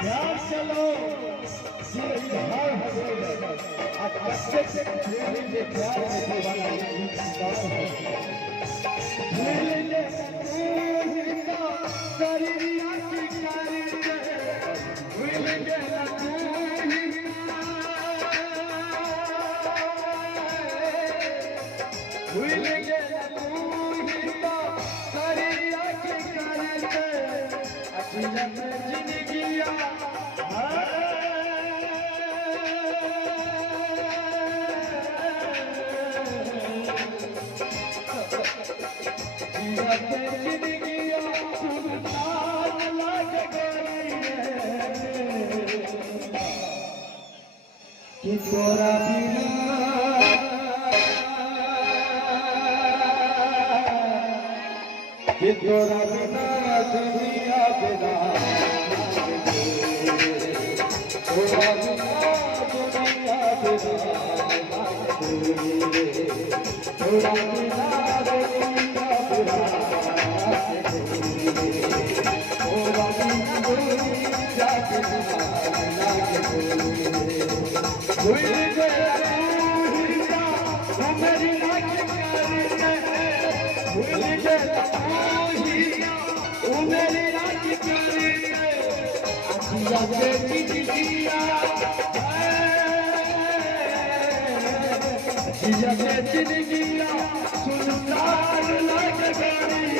प्यार चलो हार प्यार कि तोरा बिना दुनिया बिना तोरा बिना दुनिया बिना तोरा बिना दुनिया बिना तोरा बिना दुनिया भूल गया मेरी भूल गया मेरी जिंदगिया सुनसान लग गई